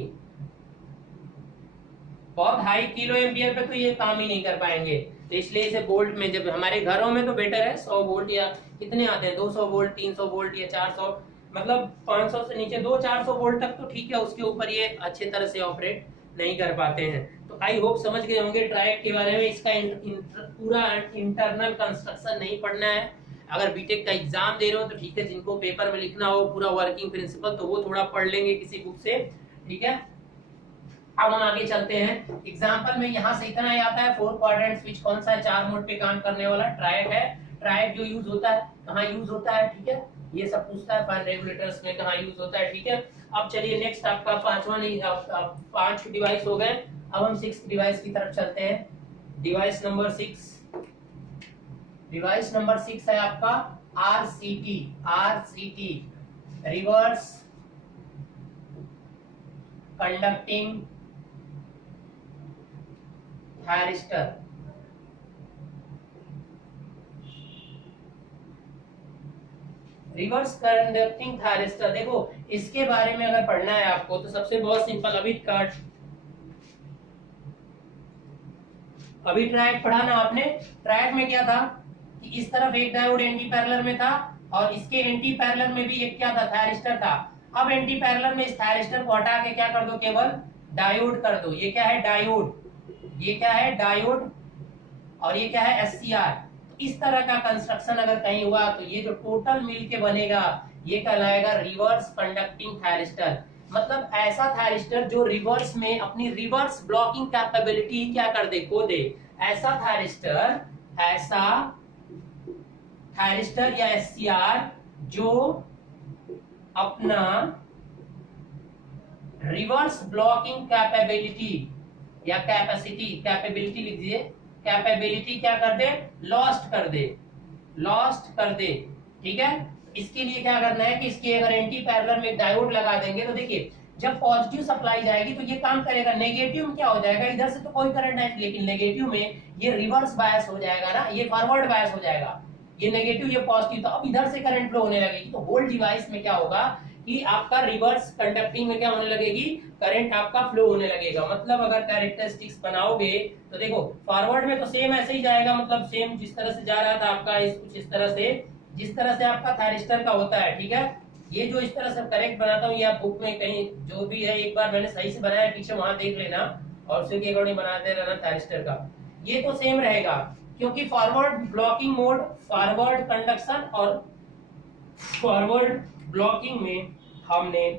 बहुत हाई किलो एम्पियर पे तो ये काम ही नहीं कर पाएंगे, तो इसलिए इसे वोल्ट में, जब हमारे घरों में तो बेटर है 100 वोल्ट या कितने आते हैं 200 वोल्ट 300 वोल्ट या 400, मतलब 500 से नीचे 200-400 वोल्ट तक तो ठीक है, उसके ऊपर ये अच्छे तरह से ऑपरेट नहीं कर पाते हैं। तो आई होप समझ गए होंगे ट्रायक के बारे में। इसका पूरा इंटरनल कंस्ट्रक्शन नहीं पढ़ना है, अगर बीटेक का एग्जाम दे रहे हो तो ठीक है, जिनको पेपर में लिखना हो पूरा वर्किंग प्रिंसिपल तो वो थोड़ा पढ़ लेंगे किसी बुक से, ठीक है। अब हम आगे चलते हैं एग्जांपल में, यहाँ से इतना ही आता है। 4 क्वाड्रेंट स्विच कौन सा है, 4 मोड पे काम करने वाला ट्रायक है। ट्रायक जो यूज होता है, कहाँ यूज होता है, ठीक है, ये सब पूछता है, फैन रेगुलेटर्स में कहाँ यूज होता है, ठीक है। अब चलिए नेक्स्ट आपका 5 डिवाइस हो गए, अब हम 6th डिवाइस की तरफ चलते हैं। डिवाइस नंबर 6, डिवाइस नंबर 6 है आपका RCT, reverse conducting thyristor. Reverse conducting thyristor, देखो इसके बारे में अगर पढ़ना है आपको तो सबसे बहुत सिंपल, अभी ट्रैक पढ़ा ना आपने। ट्रैक में क्या था कि इस तरफ एक डायोड एंटी पैरेलल में था और इसके एंटी पैरेलल में भी एक क्या था, थायरिस्टर था। अब एंटी पैरेलल में इस थायरिस्टर को हटा के क्या कर दो, केवल डायोड कर दो। ये क्या है, डायोड, ये क्या है, डायोड, और ये क्या है, एससीआर। तो इस तरह का कंस्ट्रक्शन अगर कहीं हुआ तो ये जो टोटल मिल के बनेगा ये कहलाएगा रिवर्स कंडक्टिंग थायरिस्टर। मतलब ऐसा थायरिस्टर जो रिवर्स में अपनी रिवर्स ब्लॉकिंग कैपेबिलिटी क्या कर दे, खो दे, ऐसा थायरिस्टर ऐसा थायरिस्टर या एससीआर जो अपना रिवर्स ब्लॉकिंग कैपेबिलिटी या कैपेसिटी, कैपेबिलिटी लिख दीजिए, कैपेबिलिटी क्या कर दे, लॉस्ट कर दे, लॉस्ट कर दे। ठीक है, इसके लिए क्या करना है कि इसके अगर एंटी पैरेलल में डायोड लगा देंगे तो देखिए जब पॉजिटिव सप्लाई जाएगी तो ये काम करेगा, नेगेटिव में क्या हो जाएगा, इधर से तो कोई करंट नहीं, लेकिन नेगेटिव में ये रिवर्स बायस हो जाएगा ना, ये फॉरवर्ड बायस हो जाएगा, ये नेगेटिव ये पॉजिटिव, तो अब इधर से करंट फ्लो होने लगेगी। तो होल डिवाइस में क्या होगा कि आपका रिवर्स कंडक्टिंग में क्या होने लगेगी, करंट आपका फ्लो होने लगेगा। मतलब अगर कैरेक्टरिस्टिक्स बनाओगे तो देखो फॉरवर्ड में तो सेम ऐसे ही जाएगा, मतलब सेम जिस तरह से जा रहा था आपका कुछ इस तरह से, जिस तरह से आपका थायरिस्टर का होता है। ठीक है, ये जो इस तरह से करेक्ट बनाता हूँ, ये आप बुक में कहीं जो भी है एक बार मैंने सही से बनाया पीछे वहां देख लेना और उसी के अकॉर्डिंग बनाते रहना थायरिस्टर का, ये तो सेम रहेगा क्योंकि forward blocking mode, forward conduction और फॉरवर्ड ब्लॉकिंग में हमने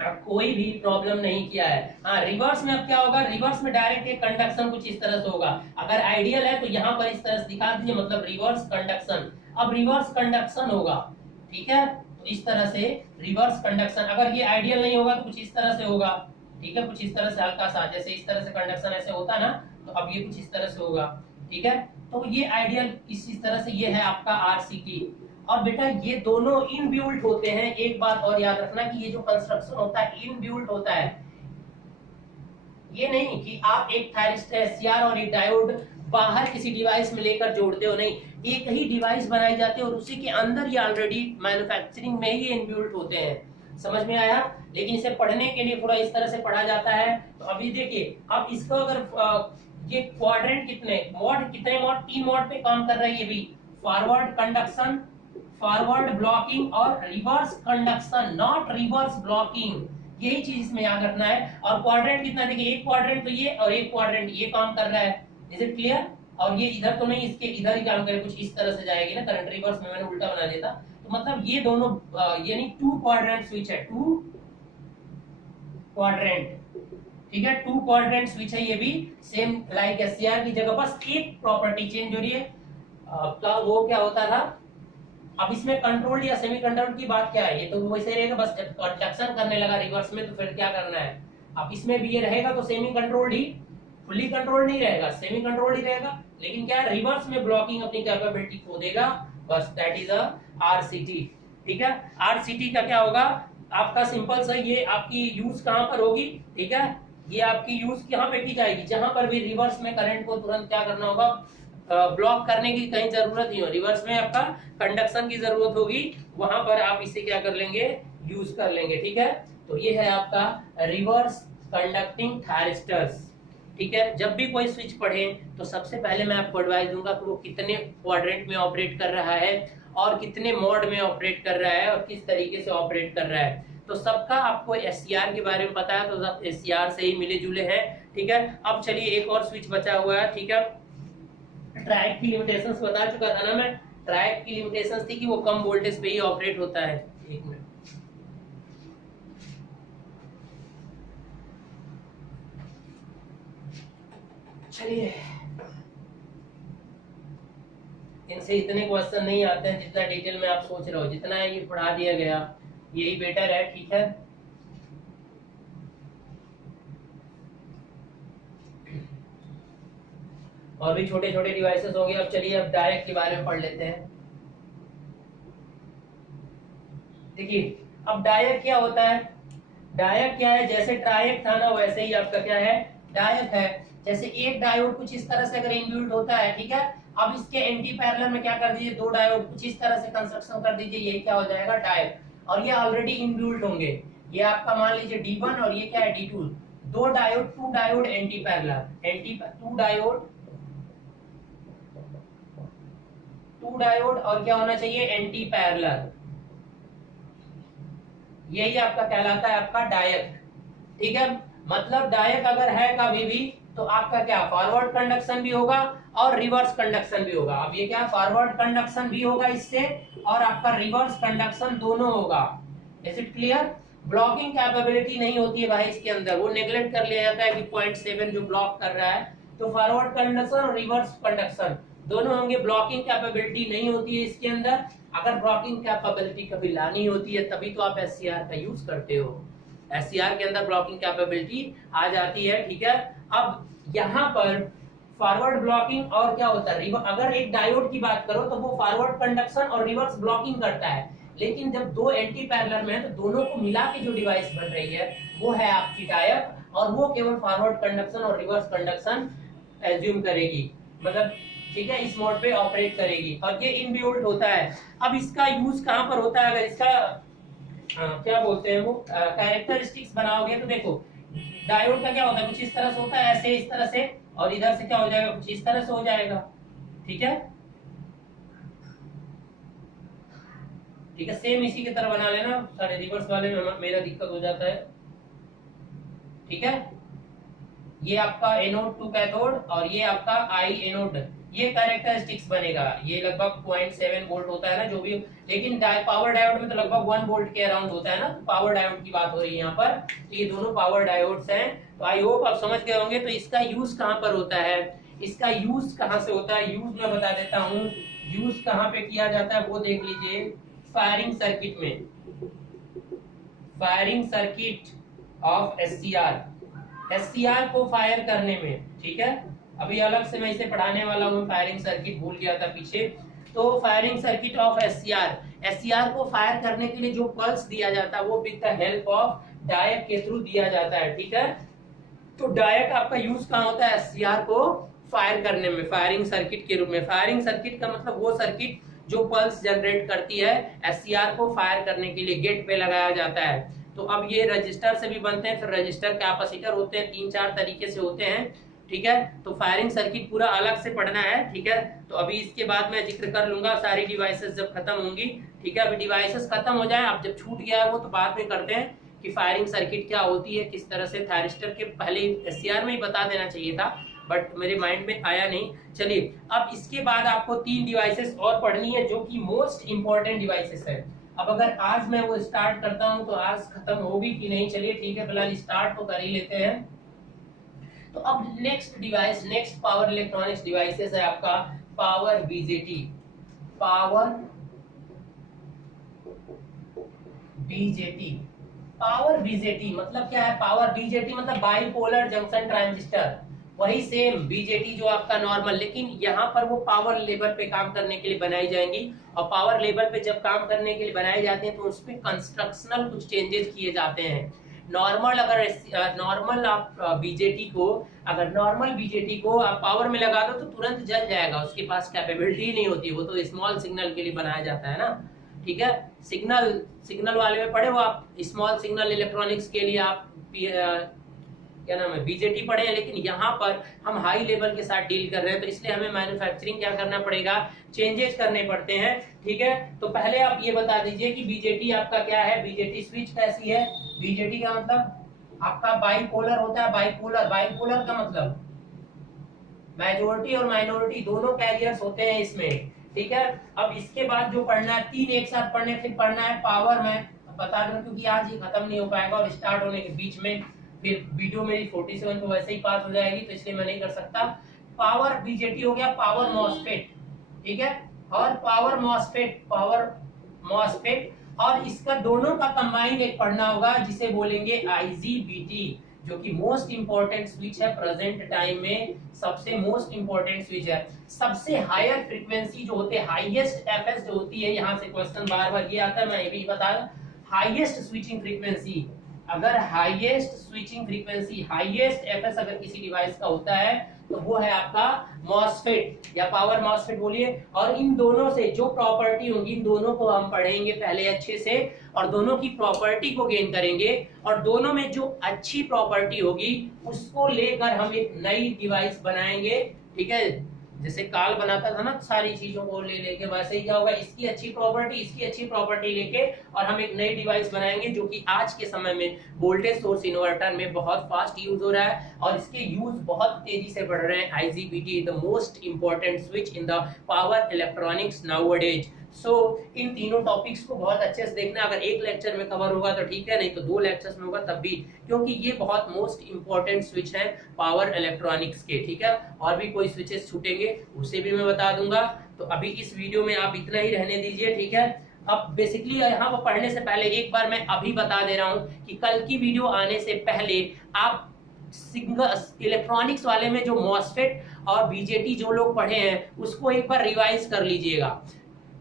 कोई भी प्रॉब्लम नहीं किया है। हाँ, रिवर्स में अब क्या होगा, रिवर्स में डायरेक्ट एक कंडक्शन कुछ इस तरह से होगा। अगर आइडियल है तो यहाँ पर इस तरह से दिखा दीजिए, मतलब रिवर्स कंडक्शन, अब रिवर्स कंडक्शन होगा। ठीक है, तो इस तरह से रिवर्स कंडक्शन, अगर ये आइडियल नहीं होगा तो कुछ इस तरह से होगा। ठीक है, कुछ इस तरह से हल्का सा, जैसे इस तरह से कंडक्शन ऐसे होता है ना, तो अब ये कुछ इस तरह से होगा। ठीक है, तो ये आइडियल इस तरह से, ये है आपका आरसीटी। और बेटा ये दोनों इनबिल्ट होते हैं। एक बात और याद रखना कि ये जो कंस्ट्रक्शन होता है इनबिल्ट होता है, ये नहीं कि आप एक थायरिस्टर एससीआर और एक डायोड बाहर किसी डिवाइस में लेकर जोड़ते हो, नहीं, एक ही डिवाइस बनाई जाती है और उसी के अंदर ये ऑलरेडी मैन्युफैक्चरिंग में ही इनबिल्ट होते हैं। समझ में आया? लेकिन इसे पढ़ने के लिए थोड़ा इस तरह से पढ़ा जाता है। तो अभी देखिए, अब इसको अगर ये क्वाड्रेंट कितने मॉड, कितने मॉड, 3 मॉड पे काम कर रहा है ये भी, फॉरवर्ड कंडक्शन, फॉरवर्ड ब्लॉकिंग और reverse conduction, not reverse blocking, यही चीज इसमें याद रखना है। और क्वाड्रेंट कितना, देखिए एक क्वाड्रेंट तो ये और एक क्वाड्रेंट ये काम कर रहा है, इज इट क्लियर? और ये इधर तो नहीं, इसके इधर ही काम करे, कुछ इस तरह से जाएगी ना करंट, रिवर्स में मैंने उल्टा बना दिया था। तो मतलब ये दोनों यानी 2 क्वाड्रेंट स्विच है, 2 क्वाड्रेंट। ठीक है, 2 क्वाड्रेंट स्विच है, ये भी सेम लाइक एससीआर की जगह बस एक प्रॉपर्टी चेंज हो रही है। आपका वो क्या होता था, अब इसमें कंट्रोल्ड या सेमी कंट्रोल्ड की बात क्या है, ये तो वैसे रहेगा, बस जब कंडक्शन करने लगा रिवर्स में तो फिर क्या करना है। अब इसमें भी ये रहेगा तो सेमी कंट्रोल्ड ही, फुल्ली कंट्रोल्ड नहीं रहेगा, सेमी कंट्रोल्ड ही रहेगा, लेकिन क्या है रिवर्स में ब्लॉकिंग अपनी कैपेबिलिटी खो देगा, बस दैट इज अ आरसीटी। ठीक है, आरसीटी का क्या होगा आपका, सिंपल सा, ये आपकी यूज कहां पर होगी, ठीक है, ये आपकी यूज कहां पे की जाएगी, जहां पर भी रिवर्स में करंट को तुरंत क्या करना होगा, ब्लॉक करने की कहीं जरूरत नहीं हो, रिवर्स में आपका कंडक्शन की जरूरत होगी, वहां पर आप इसे क्या कर लेंगे, यूज कर लेंगे। ठीक है, तो ये है आपका रिवर्स कंडक्टिंग थायरिस्टर्स। ठीक है, जब भी कोई स्विच पढ़े तो सबसे पहले मैं आपको एडवाइस दूंगा कि वो कितने क्वाड्रेंट में ऑपरेट कर रहा है और कितने मोड में ऑपरेट कर रहा है और किस तरीके से ऑपरेट कर रहा है। तो सबका आपको एससीआर के बारे में पता है, तो सब एससीआर से ही मिले जुले हैं। ठीक है, अब चलिए एक और स्विच बचा हुआ है। ठीक है, ट्रायड की लिमिटेशंस बता चुका था ना मैं, ट्रायड की लिमिटेशंस थी कि वो कम वोल्टेज पे ही ऑपरेट होता है। एक मिनट, चलिए, इनसे इतने क्वेश्चन नहीं आते हैं जितना डिटेल में आप सोच रहे हो, जितना है ये पढ़ा दिया गया यही बेटर है। ठीक है, और भी छोटे छोटे डिवाइसेस होंगे। अब चलिए अब डायरेक्ट के बारे में पढ़ लेते हैं। देखिए अब डायरेक्ट क्या होता है, डायरेक्ट क्या है, जैसे ट्रायड था ना वैसे ही आपका क्या है, डायरेक्ट है। जैसे एक डायोड कुछ इस तरह से अगर इनबिल्ट होता है, ठीक है, अब इसके एंटी पैरेलल में क्या कर दीजिए, 2 डायोड कुछ इस तरह से कंस्ट्रक्शन कर दीजिए, यही क्या हो जाएगा, डायोड। और ये ऑलरेडी इनबिल्ट होंगे, ये आपका मान लीजिए D1 और ये क्या है, D2, 2 diode, 2 diode anti parallel, 2 diode और क्या होना चाहिए, एंटी पैरेलल, यही आपका कहलाता है आपका डायक। ठीक है, मतलब डायक अगर है कभी भी तो आपका क्या, फॉरवर्ड कंडक्शन भी होगा और रिवर्स कंडक्शन भी होगा। अब ये क्या, फॉरवर्ड कंडक्शन भी होगा इससे और आपका रिवर्स कंडक्शन दोनों होगा। Is it clear? Blocking capability नहीं होती है भाई इसके अंदर, वो नेग्लेक्ट कर लिया जाता है कि 0.7 जो ब्लॉक कर रहा है, तो फॉरवर्ड कंडक्शन और रिवर्स कंडक्शन दोनों होंगे। ब्लॉकिंग कैपेबिलिटी नहीं होती है इसके अंदर। अगर ब्लॉकिंग कैपेबिलिटी कभी लानी होती है तभी तो आप एससीआर का यूज करते हो। एससीआर के अंदर ब्लॉकिंग कैपेबिलिटी आ जाती है, ठीक है। अब यहाँ पर फॉरवर्ड ब्लॉकिंग और क्या होता है, अगर एक डायोड की बात करो तो वो फॉरवर्ड कंडक्शन और रिवर्स ब्लॉकिंग करता है, लेकिन जब दो एंटी पैरेलल में है तो दोनों को मिला के जो डिवाइस बन रही है वो है आपकी डायोड, और वो केवल फॉरवर्ड कंडक्शन और रिवर्स कंडक्शन एज्यूम करेगी, मतलब ठीक है, इस मोड पे ऑपरेट करेगी, और ये इनबिल्ट होता है। अब इसका यूज कहाँ पर होता है, अगर इसका क्या बोलते हैं वो कैरेक्टरिस्टिक्स बनाओगे तो देखो डायोड का क्या होता है, कुछ इस तरह से होता है, ऐसे इस तरह से, और इधर से क्या हो जाएगा, कुछ इस तरह से हो जाएगा, ठीक है, ठीक है। सेम इसी की तरह बना लेना, सारे रिवर्स वाले में मेरा दिक्कत हो जाता है, ठीक है। ये आपका एनोड टू कैथोड और ये आपका आई एनोड, ये कैरेक्टरिस्टिक्स बनेगा। ये लगभग 0.7 वोल्ट होता है ना जो भी, लेकिन पावर डायोड में तो लगभग 1 वोल्ट के अराउंड होता है ना, तो पावर डायोड की बात हो रही है यहाँ पर। तो ये दोनों पावर डायोड्स हैं, तो आई होप आप समझ गए होंगे। तो इसका यूज कहाँ पर होता है, इसका यूज कहाँ से होता है, यूज मैं बता देता हूँ। यूज कहाँ पे किया जाता है वो देख लीजिए, फायरिंग सर्किट में, firing circuit of SCR, SCR को फायर करने में, ठीक है। अभी अलग से मैं इसे पढ़ाने वाला हूँ, फायरिंग सर्किट भूल गया था पीछे। तो firing circuit of SCR, SCR को फायर करने के लिए जो पल्स दिया जाता है वो विद द हेल्प ऑफ डायक के थ्रू दिया जाता है, ठीक है। तो डायक आपका यूज कहाँ होता है, एससीआर को फायर करने में, फायरिंग सर्किट के रूप में। फायरिंग सर्किट का मतलब वो सर्किट जो पल्स जनरेट करती है, एससीआर को फायर करने के लिए गेट पे लगाया जाता है। तो अब ये रजिस्टर से भी बनते हैं, फिर रजिस्टर कैपेसिटर होते हैं, 3-4 तरीके से होते हैं, ठीक है। तो फायरिंग सर्किट पूरा अलग से पढ़ना है, ठीक है। तो अभी इसके बाद मैं जिक्र कर लूंगा सारी डिवाइसेस जब खत्म होंगी, ठीक है। अभी डिवाइसेस खत्म हो जाए, अब जब छूट गया है वो तो बाद में करते हैं कि फायरिंग सर्किट क्या होती है, किस तरह से। थायरिस्टर के पहले एससीआर में ही बता देना चाहिए था, बट मेरे माइंड में आया नहीं। चलिए, अब इसके बाद आपको 3 डिवाइसेस और पढ़नी है जो कि मोस्ट इंपॉर्टेंट डिवाइसेस है। अब अगर आज मैं वो स्टार्ट करता हूं तो आज खत्म होगी कि नहीं, चलिए ठीक है, फिलहाल स्टार्ट तो कर ही लेते हैं। तो अब next device, next power electronics devices है आपका power BJT. Power BJT, power BJT मतलब क्या है, पावर बीजेटी मतलब बाइपोलर जंक्शन ट्रांजिस्टर, वही सेम बीजेटी जो आपका नॉर्मल, लेकिन यहाँ पर वो पावर लेवल पे काम करने के लिए बनाई जाएंगी। और पावर लेवल पे जब काम करने के लिए बनाए जाते हैं तो उसमें कंस्ट्रक्शनल कुछ चेंजेस किए जाते हैं। नॉर्मल अगर नॉर्मल आप बीजेटी को, अगर नॉर्मल बीजेटी को आप पावर में लगा दो तो तुरंत जल जाएगा, उसके पास कैपेबिलिटी नहीं होती, वो तो स्मॉल सिग्नल के लिए बनाया जाता है ना, ठीक है। सिग्नल वाले में पढ़े हो आप, स्मॉल सिग्नल इलेक्ट्रॉनिक्स के लिए आप क्या नाम है, बीजेटी पढ़े हैं। लेकिन यहाँ पर हम हाई लेवल के साथ डील कर रहे हैं, तो इसलिए हमें मैन्युफैक्चरिंग क्या करना पड़ेगा, चेंजेस करने पड़ते हैं, ठीक है। तो पहले आप ये बता दीजिए कि बीजेटी आपका क्या है, बीजेटी स्विच कैसी है। बीजेटी का मतलब आपका बाइपोलर होता है, बाइपोलर, बाइपोलर का मतलब मेजॉरिटी और माइनॉरिटी दोनों कैरियर्स होते हैं इसमें, ठीक है। अब इसके बाद जो पढ़ना है, 3 एक साथ पढ़ने, फिर पढ़ना है पावर, मैं बता दूं क्योंकि आज ये खत्म नहीं हो पाएगा और स्टार्ट होने के बीच में फिर वीडियो मेरी 47 तो वैसे ही पास हो जाएगी, तो इसलिए मैं नहीं कर सकता। पावर बीजेटी हो गया, पावर मॉसफेट, ठीक है, और पावर मॉसफेट, पावर मॉसफेट, और इसका दोनों का कंबाइन एक पढ़ना होगा जिसे बोलेंगे आईजीबीटी, जो कि मोस्ट इंपॉर्टेंट स्विच है प्रेजेंट टाइम में, सबसे मोस्ट इंपॉर्टेंट स्विच है। सबसे हायर फ्रीक्वेंसी जो होते हैं, हाईएस्ट एफएस जो होती है, यहाँ से क्वेश्चन बार बार ये आता है, मैं ये भी बता दूं, हाईएस्ट स्विचिंग फ्रीक्वेंसी, अगर highest switching frequency, highest FS अगर किसी डिवाइस का होता है तो वो है आपका मॉसफेट या पावर मॉसफेट बोलिए। और इन दोनों से जो प्रॉपर्टी होंगी, इन दोनों को हम पढ़ेंगे पहले अच्छे से, और दोनों की प्रॉपर्टी को गेन करेंगे, और दोनों में जो अच्छी प्रॉपर्टी होगी उसको लेकर हम एक नई डिवाइस बनाएंगे, ठीक है। जैसे काल बनाता था ना सारी चीजों को ले लेके, वैसे ही क्या होगा, इसकी अच्छी प्रॉपर्टी, इसकी अच्छी प्रॉपर्टी लेके और हम एक नई डिवाइस बनाएंगे जो कि आज के समय में वोल्टेज सोर्स इन्वर्टर में बहुत फास्ट यूज हो रहा है और इसके यूज बहुत तेजी से बढ़ रहे हैं। IGBT the most important switch in the power electronics nowadays. So इन तीनों टॉपिक्स को बहुत अच्छे से देखना। अगर एक लेक्चर में कवर होगा तो ठीक है, नहीं तो 2 लेक्चर्स में होगा तब भी, क्योंकि ये बहुत मोस्ट इंपॉर्टेंट स्विच है पावर इलेक्ट्रॉनिक्स के, ठीक है। और भी कोई स्विचेस छूटेंगे उसे भी मैं बता दूंगा। तो अभी इस वीडियो में आप इतना ही रहने दीजिए, ठीक है। अब बेसिकली यहाँ पर पढ़ने से पहले एक बार मैं अभी बता दे रहा हूँ कि कल की वीडियो आने से पहले आप सिंगल इलेक्ट्रॉनिक्स वाले में जो मॉसफेट और बीजेटी जो लोग पढ़े हैं उसको एक बार रिवाइज कर लीजिएगा।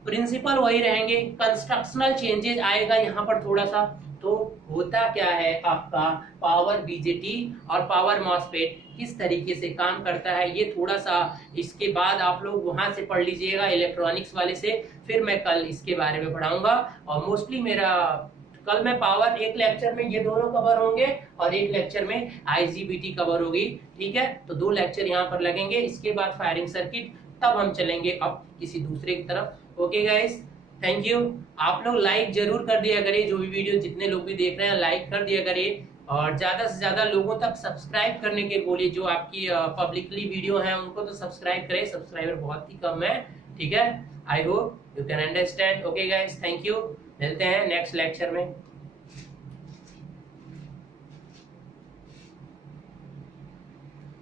प्रिंसिपल वही रहेंगे, कंस्ट्रक्शनल चेंजेस आएगा यहाँ पर थोड़ा सा। तो होता क्या है आपका पावर बीजेटी और पावर मॉसफेट किस तरीके से काम करता है, ये थोड़ा सा इसके बाद आप लोग वहां से पढ़ लीजिएगा इलेक्ट्रॉनिक्स वाले से। फिर मैं कल इसके बारे में पढ़ाऊंगा। और मोस्टली मेरा कल मैं पावर एक लेक्चर में ये दोनों कवर होंगे और एक लेक्चर में आईजीबीटी कवर होगी, ठीक है। तो 2 लेक्चर यहाँ पर लगेंगे। इसके बाद फायरिंग सर्किट, तब हम चलेंगे अब किसी दूसरे की तरफ। Okay guys, thank you. आप लोग लाइक जरूर कर दिया करिए, जो भी वीडियो जितने लोग भी देख रहे हैं लाइक कर दिया करिए, और ज्यादा से ज्यादा लोगों तक सब्सक्राइब करने के बोलिए। जो आपकी पब्लिकली वीडियो है उनको तो सब्सक्राइब करें, सब्सक्राइबर बहुत ही कम है, ठीक है। आई hope you can understand. Okay guys, thank you. मिलते हैं नेक्स्ट लेक्चर में।